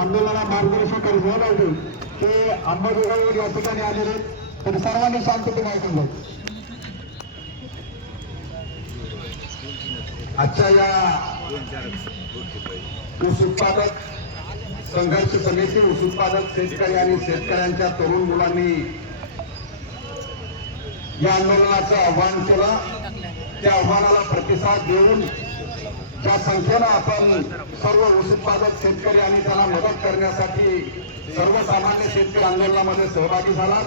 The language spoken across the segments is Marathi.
आंदोलनाला मार्गदर्शन झालं होते. ते अंबाजोगाईवर या ठिकाणी आलेले आहेत. तर सर्वांनी शांतते माहिती आजच्या या ऊस उत्पादक संघर्ष समिती ऊस उत्पादक शेतकरी आणि शेतकऱ्यांच्या तरुण मुलांनी या आंदोलनाचं आव्हान केलं. त्या आव्हानाला प्रतिसाद देऊन ज्या संख्येनं आपण सर्व उत्पादक शेतकरी आणि त्याला मदत करण्यासाठी सर्वसामान्य शेतकरी आंदोलनामध्ये सहभागी झाला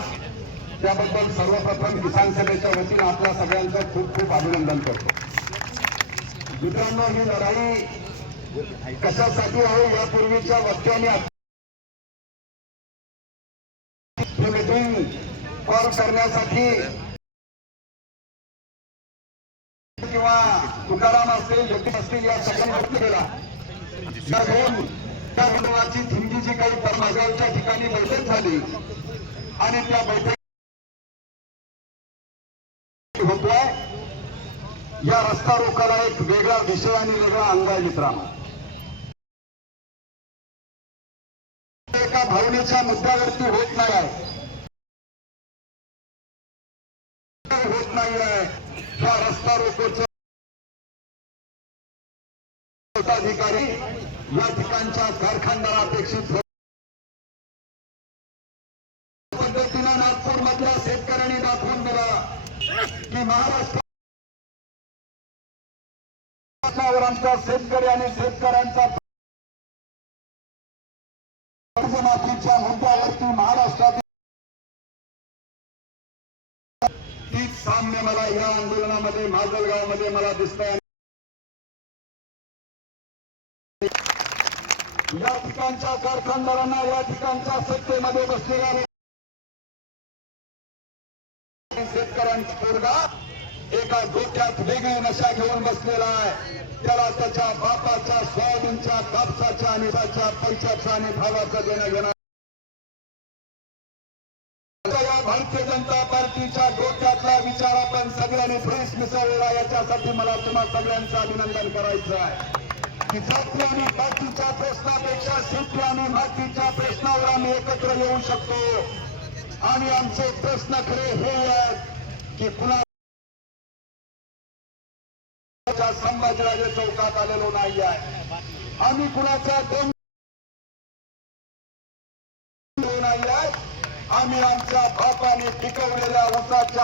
त्याबद्दल सर्वप्रथम किसान सभेच्या वतीनं आपल्या सगळ्यांचं खूप खूप अभिनंदन करतो. मित्रांनो ही लढाई कशासाठी आहे? यापूर्वीच्या वक्त्यांनी ही मीटिंग कॉल करण्यासाठी किंवा तुकाराम असतील व्यक्ती असतील या सगळ्यांनी व्यक्त या दोन त्या आंदोलनाची थिंडी जी काही परमागावच्या ठिकाणी बैठक झाली आणि त्या बैठक होतोय या रस्ता रोकाला एक वेगळा विषय आणि वेगळा अंग आहे मित्रांनो. एका भावनेच्या मुद्द्यावरती होत नाही आहे होत नाही आहे या रस्ता रोकोचा अधिकारी या ठिकाणच्या कारखानदार अपेक्षित हो- पद्धतीनं नागपूर मधल्या शेतकऱ्यांनी दाखवून दिला की महाराष्ट्र वर आमच्या शेतकरी आणि शेतकऱ्यांचा कर्जमाफीच्या मुद्द्यावरती महाराष्ट्रातील तीच साम्य मला या आंदोलनामध्ये माजलगावमध्ये मला दिसत आहे या ठिकाणच्या कारखानदारांना या ठिकाणच्या सत्तेमध्ये बसलेल्या शेतकऱ्यांचा पोरगा एका धोक्यात वेगळी नशा घेऊन बसलेला आहे. त्याला त्याच्या बापाच्या सोयाबीनच्या कापसाच्या आणि पैशाचा आणि भावाचा देणं घेणार भारतीय जनता पार्टीच्या डोक्यातला विचार आपण सगळ्यांनी फ्रेश मिसळलेला याच्यासाठी मला तुम्हा सगळ्यांचं अभिनंदन करायचं आहे. की जाती आणि बाकीच्या प्रश्नापेक्षा शेती आणि बाकीच्या प्रश्नावर आम्ही एकत्र येऊ शकतो. आणि आमचे प्रश्न खरे हे आहेत की कुणा संभाजीराजे चौकात आलेलो नाही आहे आम्ही कुणाच्या दोन नाही आहे आम्ही आमच्या बापाने पिकवलेल्या ऊसाच्या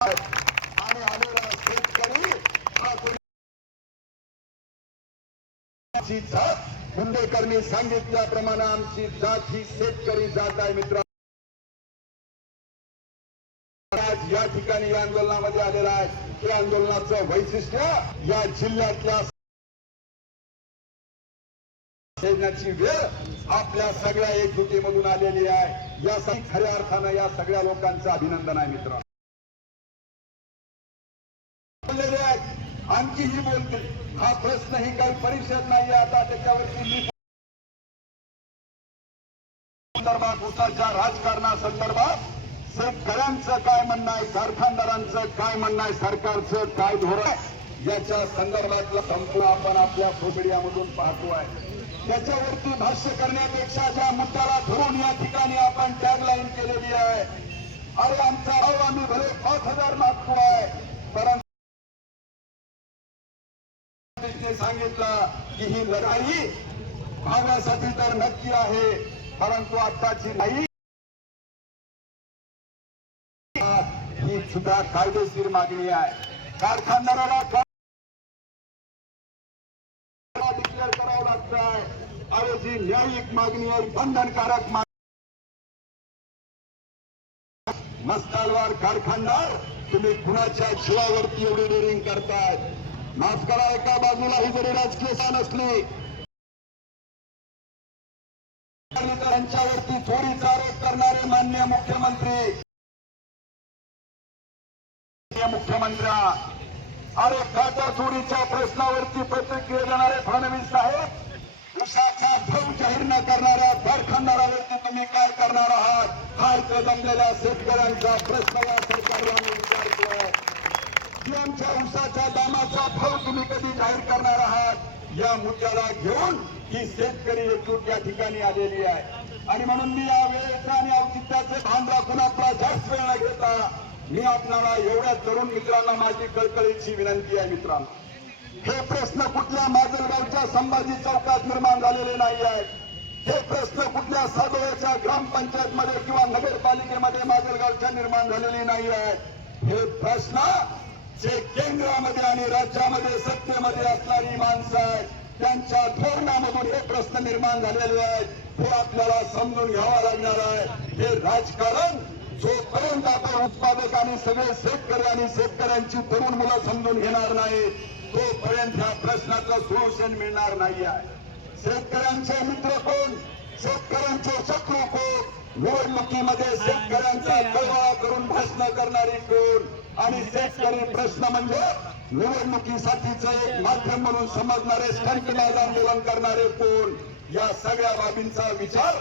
आणि आलेला शेतकरी हा कोणी जात मुंडेकरनी सांगितल्याप्रमाणे आमची जात ही शेतकरी जात आहे मित्र. आज या ठिकाणी या आंदोलनामध्ये आलेला आहे. त्या आंदोलनाचं वैशिष्ट्य या जिल्ह्यातल्या सैन्याची वेळ आपल्या सगळ्या एकजुटीमधून आलेली आहे. यासाठी खऱ्या अर्थानं या सगळ्या लोकांचं अभिनंदन आहे मित्र. आणखी ही बोलते. हा प्रश्न ही काही परिषद नाही आता त्याच्यावरती मी संदर्भात उसाच्या राजकारणासंदर्भात शेतकऱ्यांचं काय म्हणणं आहे कारखानदारांचं काय म्हणणं आहे सरकारचं काय धोरण आहे? याच्या संदर्भातला संपूर्ण आपण आपल्या मीडियामधून पाहतो आहे त्याच्यावरती भाष्य करण्यापेक्षा ज्या मुद्द्याला धरून या ठिकाणी आपण टॅगलाईन केलेली आहे. अरे आमचा भाव आम्ही भले पाच हजार मागतो आहे परंतु सांगितलं की ही लढाई भागासाठी तर नक्की आहे परंतु आत्ताची नाही. ही सुद्धा कायदेशीर मागणी आहे. कारखानदाराला अरे जी न्यायिक मागणी आहे बंधनकारक मस्तालवार कारखानदार तुम्ही कुणाच्या जीवावरती एवढी डेरिंग करताय? माफ करा एका बाजूला ही जरी राजकीय सा असली त्यांच्यावरती चोरीचा आरोप करणारे मान्य मुख्यमंत्री. मुख्यमंत्र्या अरे खात्या चोरीच्या प्रश्नावरती प्रतिक्रिया देणारे फडणवीस साहेब उसाचा भाव जाहीर न करणाऱ्या व्यक्ती तुम्ही काय करणार आहात? हा इथं जमलेल्या शेतकऱ्यांचा प्रश्न या सरकारला मी विचारतोय. आमच्या उसाच्या दामाचा भाव तुम्ही कधी जाहीर करणार आहात? या मुद्द्याला घेऊन ही शेतकरी एकजूट या ठिकाणी आलेली आहे. आणि म्हणून मी या वेळेचा आणि औचित्याचे भान राखून आपला जास्त वेळ न घेता मी आपल्याला एवढ्या तरुण मित्रांना माझी कळकळीची विनंती आहे मित्रांनो. हे प्रश्न कुठल्या माजलगावच्या संभाजी चौकात निर्माण झालेले नाही आहेत हे प्रश्न कुठल्या सागोळ्याच्या ग्रामपंचायत मध्ये किंवा नगरपालिकेमध्ये माजलगावच्या निर्माण झालेले नाही आहेत हे प्रश्न जे केंद्रामध्ये आणि राज्यामध्ये सत्तेमध्ये असणारी माणसं आहेत त्यांच्या धोरणामधून हे प्रश्न निर्माण झालेले आहेत. हे आपल्याला समजून घ्यावा लागणार आहे. हे राजकारण जोपर्यंत आपण उत्पादक आणि सगळे शेतकरी आणि शेतकऱ्यांची तरुण मुलं समजून घेणार नाहीत तोपर्यंत ह्या प्रश्नाचं सोल्युशन मिळणार नाही आहे शेतकऱ्यांचे मित्र कोण? शेतकऱ्यांचे शत्रू कोण? निवडणुकीमध्ये शेतकऱ्यांचा कळवा करून भाषण करणारी कोण? आणि शेतकरी प्रश्न म्हणजे निवडणुकीसाठीच एक माध्यम म्हणून समजणारे स्टंटबाज आंदोलन करणारे कोण? या सगळ्या बाबींचा विचार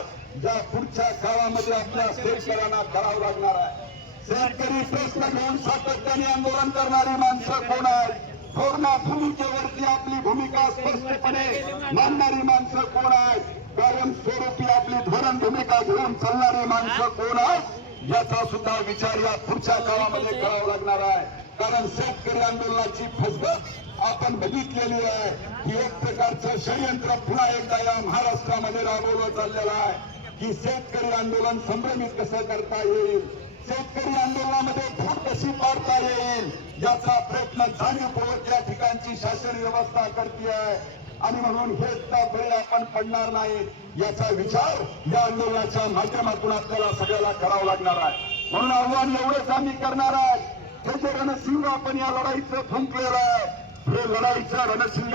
या पुढच्या काळामध्ये आपल्या शेतकऱ्यांना करावा लागणार आहे. शेतकरी प्रश्न घेऊन सातत्याने आंदोलन करणारी माणसं कोण आहेत? धोरणा भूमिकेवरती आपली भूमिका स्पष्टपणे मानणारी माणसं कोण आहेत? कायमस्वरूपी आपली धोरण भूमिका घेऊन चालणारी माणसं कोण आहेत? याचा सुद्धा विचार या पुढच्या काळामध्ये करावा लागणार आहे. कारण शेतकरी आंदोलनाची फसगत आपण बघितलेली आहे. की एक प्रकारचं षडयंत्र पुन्हा एकदा या महाराष्ट्रामध्ये राबवलं चाललेलं आहे. की शेतकरी आंदोलन संभ्रमित कसं करता येईल? शेतकरी आंदोलनामध्ये फूट कशी पाडता येईल याचा प्रयत्न जाणीवपूर्वक या ठिकाणची शासन व्यवस्था करते आहे आणि म्हणून हे बळी आपण पडणार नाही याचा विचार या आंदोलनाच्या माध्यमातून आपल्याला सगळ्याला करावा लागणार आहे. म्हणून आव्हान एवढंच आम्ही करणार आहे. हे जे रणसिंग आपण या लढाईचं फुंकलेलं आहे हे लढाईचं रणसिंग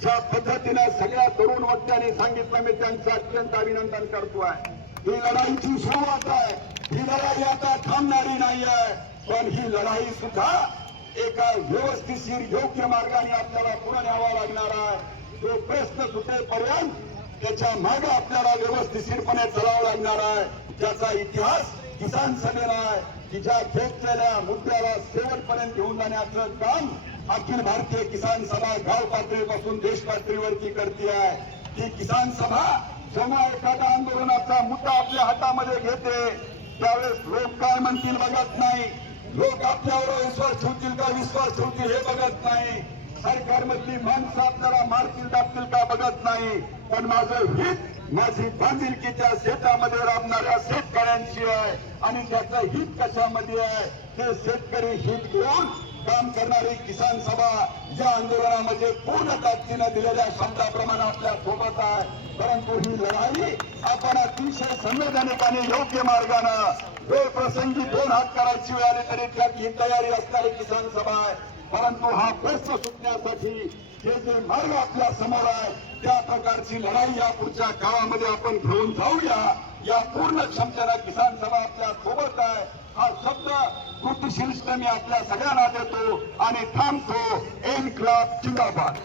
ज्या पद्धतीने सगळ्या तरुण वक्त्यांनी सांगितलं मी त्यांचं अत्यंत अभिनंदन करतोय ही लढाईची सुरुवात आहे. ही लढाई आता थांबणारी नाही आहे पण ही लढाई सुद्धा एका व्यवस्थिशीर योग्य मार्गाने आपल्याला पुढे न्यावा लागणार आहे. तो प्रश्न सुटेपर्यंत त्याच्यामागे आपल्याला व्यवस्थितपणे चलावं लागणार आहे. त्याचा इतिहास किसान सभेला आहे की ज्या घेतलेल्या मुद्द्याला शेवटपर्यंत घेऊन जाण्याचं काम अखिल भारतीय किसान सभा गाव पातळीपासून देश पातळीवरती करते आहे. ती किसान सभा जेव्हा एखाद्या आंदोलनाचा मुद्दा आपल्या हातामध्ये घेते. त्यावेळेस लोक काय म्हणतील बघत नाही. लोक आपल्यावर विश्वास ठेवतील का विश्वास ठेवतील हे बघत नाही. सरकारमधली माणसं आपल्याला मारतील दाबतील का बघत नाही. पण माझं हित माझी बांधिलकीच्या शेतामध्ये राबणाऱ्या शेतकऱ्यांची आहे आणि त्याचं हित कशामध्ये आहे ते शेतकरी हित घेऊन काम करणारी किसान सभा या आंदोलनामध्ये पूर्ण ताकदीनं दिलेल्या शब्दाप्रमाणे आपल्यासोबत आहे. परंतु ही लढाई अतिशय संवैधानिक आणि योग्य मार्गानं वेळ प्रसंगी दोन हात करायची वेळ आली तरी त्यात ही तयारी असणारी किसान सभा आहे. परंतु हा प्रश्न सुटण्यासाठी हे जे मार्ग आपल्यासमोर आहे त्या प्रकारची लढाई या पुढच्या काळामध्ये आपण घेऊन जाऊया. या पूर्ण क्षमतेला किसान सभा आपल्यासोबत आहे. हा शब्द कृतीशील मी आपल्या सगळ्यांना देतो आणि थांबतो. एन क्लब जिंदाबाद.